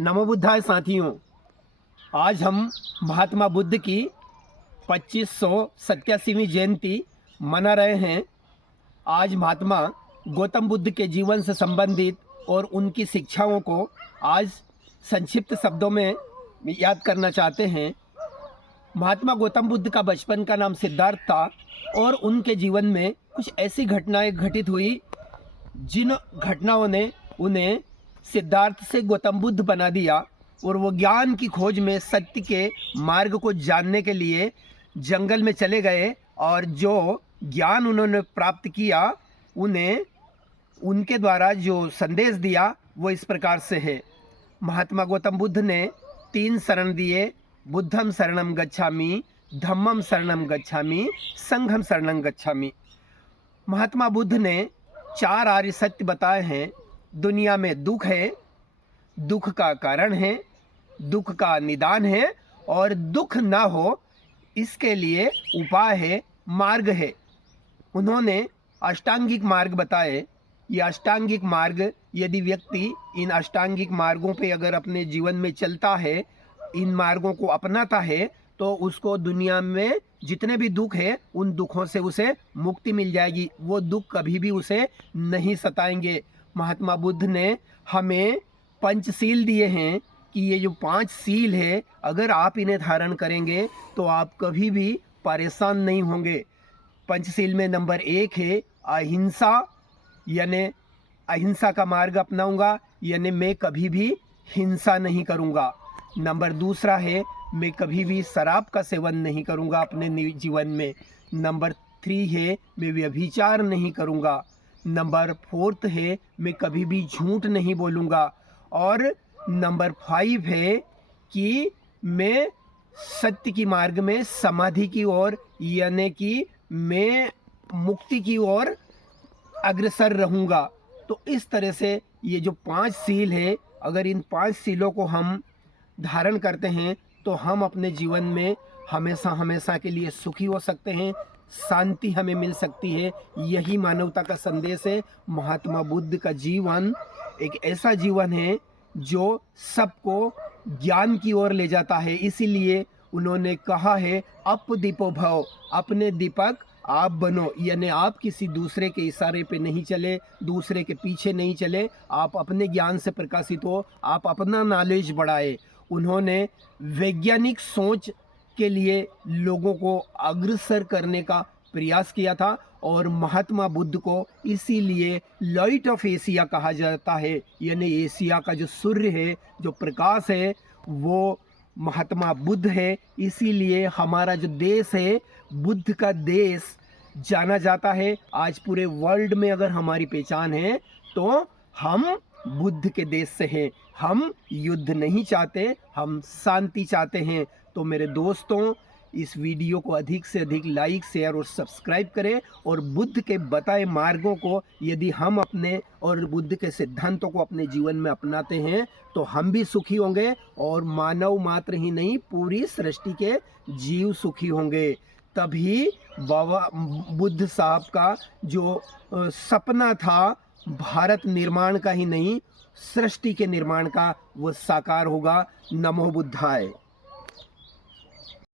नमो बुद्धाय साथियों, आज हम महात्मा बुद्ध की 2587वीं जयंती मना रहे हैं। आज महात्मा गौतम बुद्ध के जीवन से संबंधित और उनकी शिक्षाओं को आज संक्षिप्त शब्दों में याद करना चाहते हैं। महात्मा गौतम बुद्ध का बचपन का नाम सिद्धार्थ था और उनके जीवन में कुछ ऐसी घटनाएं घटित हुई जिन घटनाओं ने उन्हें सिद्धार्थ से गौतम बुद्ध बना दिया और वो ज्ञान की खोज में सत्य के मार्ग को जानने के लिए जंगल में चले गए और जो ज्ञान उन्होंने प्राप्त किया उन्हें उनके द्वारा जो संदेश दिया वो इस प्रकार से है। महात्मा गौतम बुद्ध ने 3 शरण दिए, बुद्धम शरणम गच्छामि, धम्मम शरणम गच्छामि, संघम शरणम गच्छामि। महात्मा बुद्ध ने 4 आर्य सत्य बताए हैं। दुनिया में दुख है, दुख का कारण है, दुख का निदान है और दुख ना हो इसके लिए उपाय है, मार्ग है। उन्होंने अष्टांगिक मार्ग बताए। ये अष्टांगिक मार्ग, यदि व्यक्ति इन अष्टांगिक मार्गों पे अगर अपने जीवन में चलता है, इन मार्गों को अपनाता है, तो उसको दुनिया में जितने भी दुख है उन दुखों से उसे मुक्ति मिल जाएगी। वो दुख कभी भी उसे नहीं सताएंगे। महात्मा बुद्ध ने हमें पंचशील दिए हैं कि ये जो 5 शील है, अगर आप इन्हें धारण करेंगे तो आप कभी भी परेशान नहीं होंगे। पंचशील में नंबर 1 है अहिंसा, यानी अहिंसा का मार्ग अपनाऊंगा, यानी मैं कभी भी हिंसा नहीं करूंगा। नंबर 2 है मैं कभी भी शराब का सेवन नहीं करूंगा अपने जीवन में। नंबर 3 है मैं व्यभिचार नहीं करूंगा। नंबर 4 है मैं कभी भी झूठ नहीं बोलूँगा। और नंबर 5 है कि मैं सत्य की मार्ग में समाधि की ओर, यानी कि मैं मुक्ति की ओर अग्रसर रहूँगा। तो इस तरह से ये जो 5 शील है, अगर इन 5 शीलों को हम धारण करते हैं तो हम अपने जीवन में हमेशा हमेशा के लिए सुखी हो सकते हैं, शांति हमें मिल सकती है। यही मानवता का संदेश है। महात्मा बुद्ध का जीवन एक ऐसा जीवन है जो सबको ज्ञान की ओर ले जाता है। इसीलिए उन्होंने कहा है अपदीपो भव, अपने दीपक आप बनो, यानी आप किसी दूसरे के इशारे पे नहीं चले, दूसरे के पीछे नहीं चले, आप अपने ज्ञान से प्रकाशित हो, आप अपना नॉलेज बढ़ाए। उन्होंने वैज्ञानिक सोच के लिए लोगों को अग्रसर करने का प्रयास किया था और महात्मा बुद्ध को इसीलिए लाइट ऑफ एशिया कहा जाता है, यानी एशिया का जो सूर्य है, जो प्रकाश है, वो महात्मा बुद्ध है। इसीलिए हमारा जो देश है बुद्ध का देश जाना जाता है। आज पूरे वर्ल्ड में अगर हमारी पहचान है तो हम बुद्ध के देश से हैं। हम युद्ध नहीं चाहते, हम शांति चाहते हैं। तो मेरे दोस्तों, इस वीडियो को अधिक से अधिक लाइक, शेयर और सब्सक्राइब करें और बुद्ध के बताए मार्गों को यदि हम अपने और बुद्ध के सिद्धांतों को अपने जीवन में अपनाते हैं तो हम भी सुखी होंगे और मानव मात्र ही नहीं, पूरी सृष्टि के जीव सुखी होंगे। तभी बाबा बुद्ध साहब का जो सपना था भारत निर्माण का ही नहीं, सृष्टि के निर्माण का, वो साकार होगा। नमो बुद्धाय।